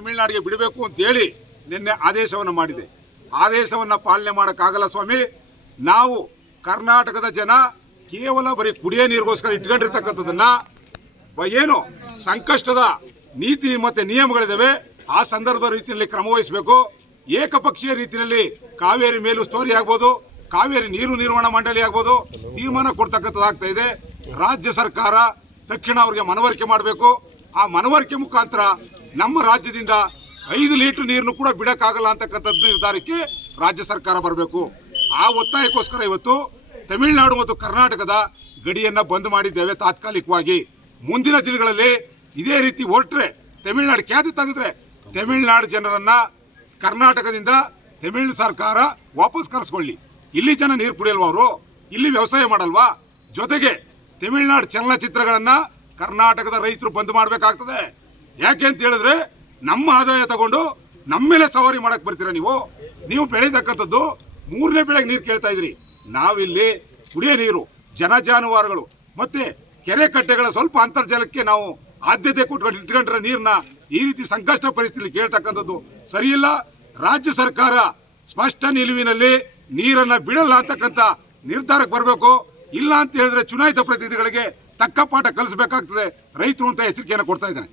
ತಮಿಳುನಾಡಿಗೆ ಬಿಡಬೇಕು ಅಂತ ಹೇಳಿ ನಿನ್ನೆ ಆದೇಶವನ್ನು ಮಾಡಿದೆ. ಆದೇಶವನ್ನು ಪಾಲನೆ ಮಾಡೋಕ್ಕಾಗಲ್ಲ ಸ್ವಾಮಿ. ನಾವು ಕರ್ನಾಟಕದ ಜನ ಕೇವಲ ಬರೀ ಕುಡಿಯೋ ನೀರಿಗೋಸ್ಕರ ಇಟ್ಕೊಂಡಿರ್ತಕ್ಕಂಥದ್ದನ್ನು ಏನು ಸಂಕಷ್ಟದ ನೀತಿ ಮತ್ತೆ ನಿಯಮಗಳಿದಾವೆ. ಆ ಸಂದರ್ಭ ರೀತಿಯಲ್ಲಿ ಕ್ರಮವಹಿಸಬೇಕು ಏಕಪಕ್ಷೀಯ ರೀತಿಯಲ್ಲಿ ಕಾವೇರಿ ಮೇಲು ಸ್ಟೋರಿ ಆಗ್ಬೋದು. ಕಾವೇರಿ ನೀರು ನಿರ್ವಹಣಾ ಮಂಡಳಿ ಆಗ್ಬೋದು. ತೀರ್ಮಾನ ಕೊಡ್ತಕ್ಕಂಥದ್ದಾಗ್ತಾ ಇದೆ. ರಾಜ್ಯ ಸರ್ಕಾರ ತಕ್ಷಣ ಅವರಿಗೆ ಮನವರಿಕೆ ಮಾಡಬೇಕು. ಆ ಮನವರಿಕೆ ಮುಖಾಂತರ ನಮ್ಮ ರಾಜ್ಯದಿಂದ ಐದು ಲೀಟರ್ ನೀರನ್ನು ಕೂಡ ಬಿಡೋಕ್ಕಾಗಲ್ಲ ಅಂತಕ್ಕಂಥದ್ದು ನಿರ್ಧಾರಕ್ಕೆ ರಾಜ್ಯ ಸರ್ಕಾರ ಬರಬೇಕು. ಆ ಒತ್ತಾಯಕ್ಕೋಸ್ಕರ ಇವತ್ತು ತಮಿಳುನಾಡು ಮತ್ತು ಕರ್ನಾಟಕದ ಗಡಿಯನ್ನು ಬಂದ್ ಮಾಡಿದ್ದೇವೆ ತಾತ್ಕಾಲಿಕವಾಗಿ. ಮುಂದಿನ ದಿನಗಳಲ್ಲಿ ಇದೇ ರೀತಿ ಹೊರಟ್ರೆ ತಮಿಳುನಾಡು ಖ್ಯಾತಿ ತೆಗೆದ್ರೆ ತಮಿಳುನಾಡು ಜನರನ್ನ ಕರ್ನಾಟಕದಿಂದ ತಮಿಳು ಸರ್ಕಾರ ವಾಪಸ್ ಕರೆಸ್ಕೊಳ್ಳಿ. ಇಲ್ಲಿ ಜನ ನೀರು ಕುಡಿಯಲ್ವಾ ಅವರು? ಇಲ್ಲಿ ವ್ಯವಸಾಯ ಮಾಡಲ್ವಾ? ಜೊತೆಗೆ ತಮಿಳುನಾಡು ಚಲನಚಿತ್ರಗಳನ್ನು ಕರ್ನಾಟಕದ ರೈತರು ಬಂದ್ ಮಾಡಬೇಕಾಗ್ತದೆ. ಯಾಕೆ ಅಂತ ಹೇಳಿದ್ರೆ ನಮ್ಮ ಆದಾಯ ತಗೊಂಡು ನಮ್ಮ ಮೇಲೆ ಸವಾರಿ ಮಾಡಕ್ ಬರ್ತೀರಾ ನೀವು? ನೀವು ಬೆಳೀತಕ್ಕಂಥದ್ದು ಮೂರನೇ ಬೆಳೆಗೆ ನೀರು ಕೇಳ್ತಾ ಇದ್ರಿ. ನಾವಿಲ್ಲಿ ಕುಡಿಯೋ ನೀರು, ಜನ ಜಾನುವಾರುಗಳು, ಮತ್ತೆ ಕೆರೆ ಕಟ್ಟೆಗಳ ಸ್ವಲ್ಪ ಅಂತರ್ಜಲಕ್ಕೆ ನಾವು ಆದ್ಯತೆ ಕೊಟ್ಕೊಂಡು ಇಟ್ಕೊಂಡ್ರೆ ನೀರನ್ನ ಈ ರೀತಿ ಸಂಕಷ್ಟ ಪರಿಸ್ಥಿತಿ ಕೇಳ್ತಕ್ಕಂಥದ್ದು ಸರಿಯಿಲ್ಲ. ರಾಜ್ಯ ಸರ್ಕಾರ ಸ್ಪಷ್ಟ ನಿಲುವಿನಲ್ಲಿ ನೀರನ್ನ ಬಿಡಲ್ಲ ಅಂತಕ್ಕಂಥ ನಿರ್ಧಾರಕ್ಕೆ ಬರಬೇಕು. ಇಲ್ಲ ಅಂತ ಹೇಳಿದ್ರೆ ಚುನಾಯಿತ ಪ್ರತಿನಿಧಿಗಳಿಗೆ ತಕ್ಕ ಪಾಠ ಕಲಿಸಬೇಕಾಗ್ತದೆ. ರೈತರು ಅಂತ ಎಚ್ಚರಿಕೆಯನ್ನು ಕೊಡ್ತಾ ಇದ್ದೇನೆ